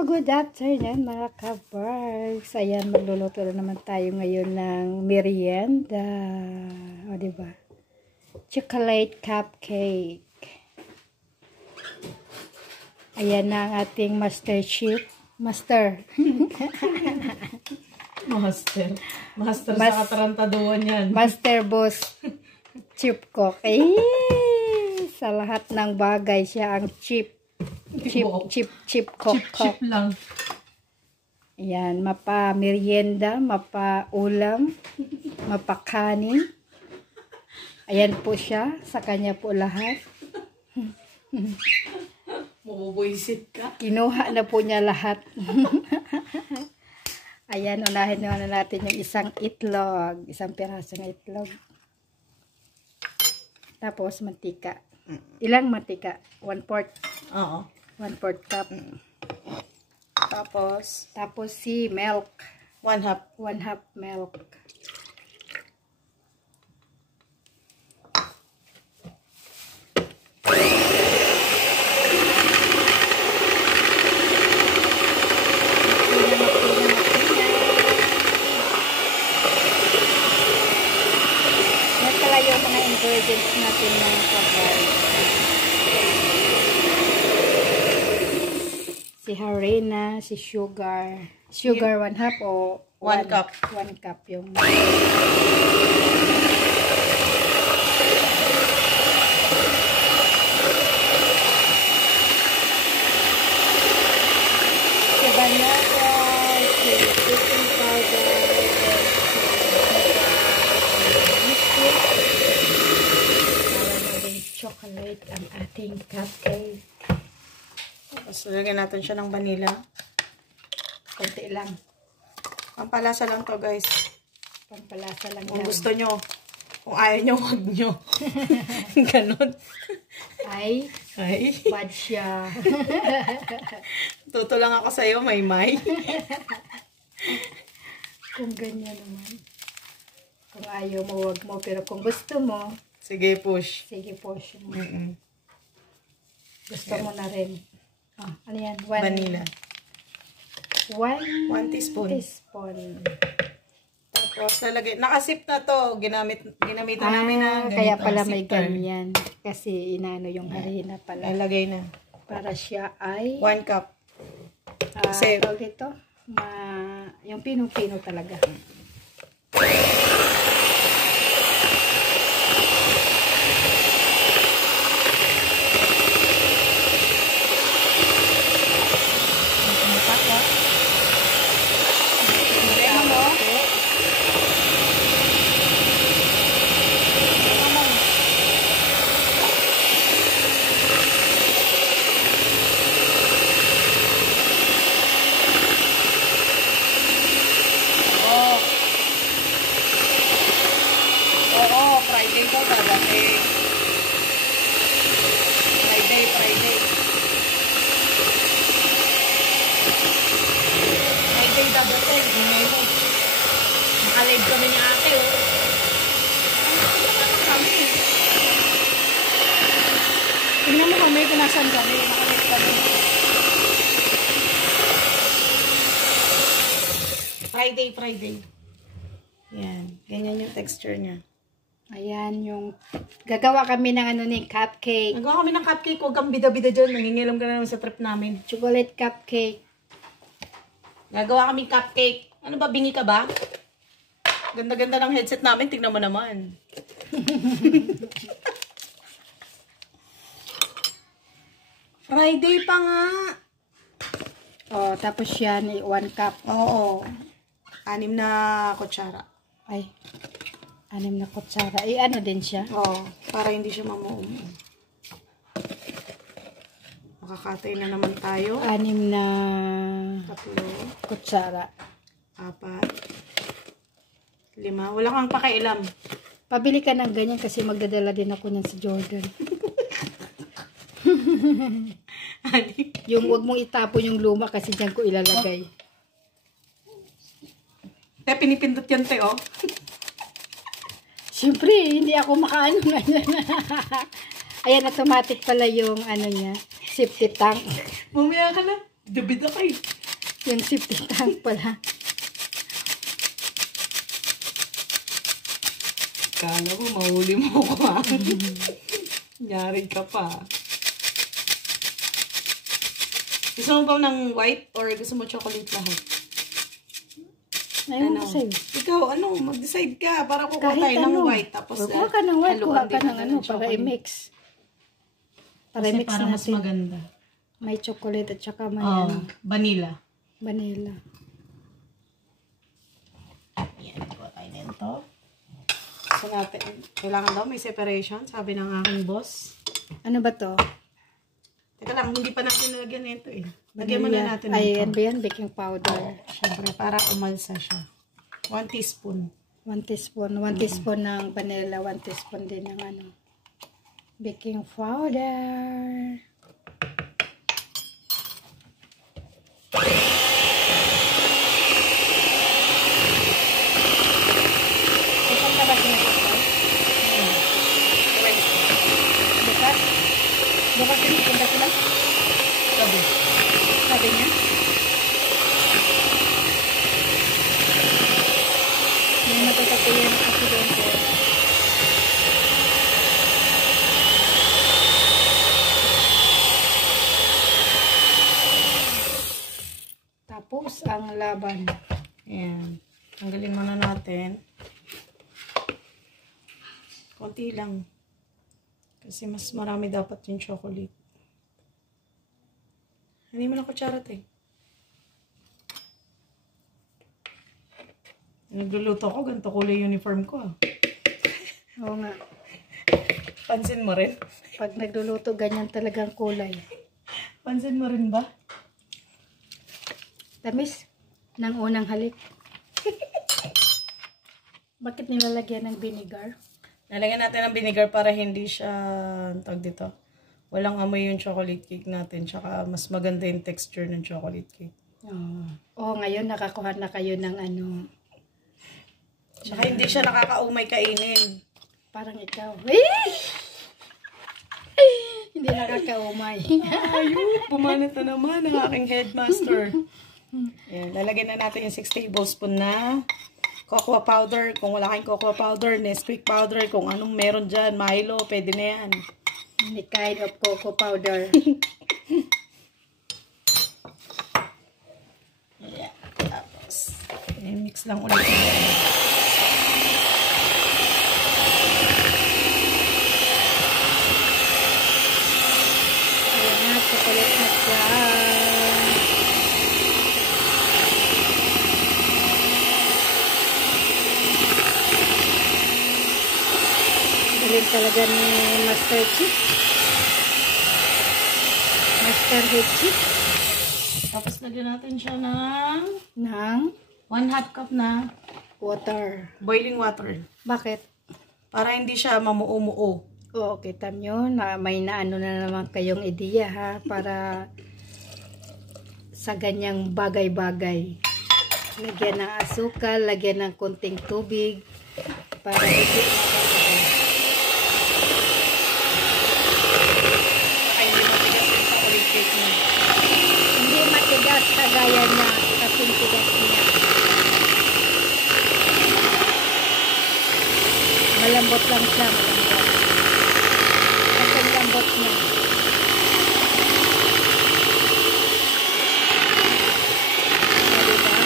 good afternoon mga ka-barks. Ayan, magluluto na naman tayo ngayon ng merienda. O, diba? Chocolate cupcake. Ayan na ang ating master chef. Master. Master sa katarantaduan yan. Master boss. Chip cook. Sa lahat ng bagay siya ang chip cook. Chip lang. Ayan, mapa merienda, mapa ulam, mapa kanin. Ayan po siya, sa kanya po lahat. Mabubuisit ka. Kinuha na po niya lahat. Ayan, unahin na natin yung isang itlog, isang piraso ng itlog. Tapos mantika. Ilang mantika? 1/4. Oo. 1/4 cup. Tapos si milk. 1/2 milk. Yan pala yung mga ingredients natin ng kapal. Si harina, si sugar. Sugar 1/2 o 1 cup. 1 cup yung. Si vanilla, si baking powder, si chocolate ang ating cupcake. Tapos lagyan natin siya ng vanilla. Konti lang. Pampalasa lang to, guys. Pampalasa lang Kung yan. gusto nyo. Kung ayaw nyo, huwag nyo. Ganon. Ay, Ay. bad siya. Tuto lang ako sa'yo, may. Kung ganyan naman. Kung ayaw mo, huwag mo. Pero kung gusto mo, Sige, push. sige po siya mo. Mm-mm. Gusto mo na rin. Ah, ano yan? Vanilla. 1 teaspoon. teaspoon. Tapos lalagay. Nakasip na to. Ginamitan namin ng Kaya ganito, pala may sipper. ganyan. Kasi inano yung harina pala. Lalagay na. Para siya ay 1 cup. Kasi- tawag ito, yung pinong-pino talaga. Oo, Friday ko dadating. Friday. Friday dadating. Ngayon. Nakalive kami ni ate, oh. Kami. Tingnan mo kami kung nasan kami. Nakalive kami. Friday. Yan. Ganyan yung texture niya. Ayan, yung gagawa kami ng ano ni cupcake. Nagawa kami ng cupcake. Huwag kang bida-bida dyan. Nangingilam ka na naman sa trip namin. Chocolate cupcake. Nagawa kami cupcake. Ano ba? Bingi ka ba? Ganda-ganda ng headset namin. Tignan mo naman. Friday pa nga. Oh, tapos yan, 1 cup. Oo. 6 na kutsara. Ay, 6 na kutsara. Ano din siya? Oo. Para hindi siya mamuum. Makakatay na naman tayo. 6 na 3, kutsara. 4, 5. Wala kang pakailam. Pabili ka ng ganyan kasi magdadala din ako niyan sa Jordan. Yung wag mong itapon yung luma kasi diyan ko ilalagay. Te, pinipindot yan, te, oh. Siyempre, hindi ako makaano ngayon. Ayan, automatic pala yung ano niya, safety tank. Mamaya ka na. Dabida kayo. Yung safety tank pala. Kala mo, mahuli mo ko ha. Nyari ka pa. Gusto mo ba ng white or gusto mo chocolate lahat? Ayun ko sa'yo. Ikaw, mag-decide ka para kukuha Kahit tayo ng white. Tapos, kuha ka ng white, kuha haluan ka din ng natin para chocolate. i-mix. Para Kasi i-mix para mas natin. maganda. May chocolate at saka may Vanilla. vanilla. Yan, kuha tayo nito. So natin, kailangan daw may separation, sabi ng aking boss. Ano ba to? Teka lang, hindi pa natin nalagyan nito eh. Lagyan muna natin Ay, ito. yan ba yan? Baking powder. Siyempre, para umalsa siya. 1 teaspoon. 1 teaspoon. 1 teaspoon ng vanilla. 1 teaspoon din ng baking powder. Isang ka ba sinasakal? Bukas? Bukas pinipunta sila? Sabi. Sabi niya? May matatapuyan ng aksidente. Tapos ang laban. Ayan. Tanggalin muna natin. Konti lang. Kasi mas marami dapat yung chocolate. Hindi mo na kutsara eh. Nagluluto ko, ganito kulay uniform ko ah. Oo nga. Pansin mo rin? Pag nagluluto, ganyan talagang kulay. Pansin mo rin ba? Tamis ng unang halik. Bakit nilalagyan ng vinegar? Nalagyan natin ng vinegar para hindi siya, tawag dito, walang amoy yung chocolate cake natin. Tsaka mas maganda yung texture ng chocolate cake. Oo, ngayon nakakuha na kayo ng Tsaka hindi siya nakakaumay kainin. parang ikaw. Eh! Hindi nakakaumay. Ayun, bumanat na naman ang aking headmaster. Ayan, lalagyan na natin yung 6 tablespoon na cocoa powder. Kung wala kayong cocoa powder, Nesquik powder, kung anong meron dyan, Milo, pwede na yan. Any kind of cocoa powder. Ayan, tapos, mix lang ulit. Ayan na, chocolate na siya. Galing talaga ni Master Chip. Master Head Chip. Tapos, lagyan natin siya ng Ng 1/2 cup na water. boiling water. Bakit? Para hindi siya mamuo-muo. Oo, kita nyo na may naano na naman kayong ideya ha, para sa ganyang bagay-bagay. Lagyan ng asukal, lagyan ng konting tubig para hindi makakaya. Saka hindi matigas yung chocolate cake niya. Hindi matigas kagaya niya, kasing tigas niya. Malambot lang siya, malambot. Kasing lambot niya. O, diba?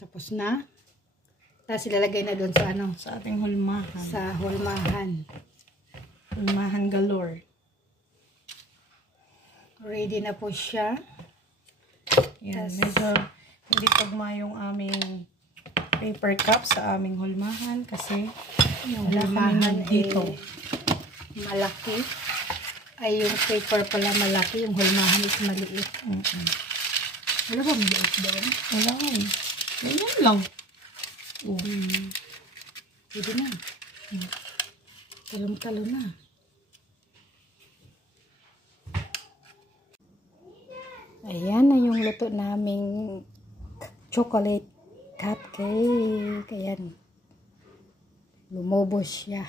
Tapos na. Tapos ilalagay na doon sa Sa ating hulmahan. sa hulmahan. Hulmahan galore. Ready na po siya. Yan, Tas- medyo hindi tugma yung aming paper cup sa aming hulmahan kasi Yung wala hulmahan kaming dito. malaki. Ay, yung paper pala malaki, yung hulmahan is maliit. Wala ba maliit doon? Wala eh. Ganyan lang. Pwede na. Talong-talong na. Ayan na yung luto naming chocolate cupcake. Ayan. Lumobos siya.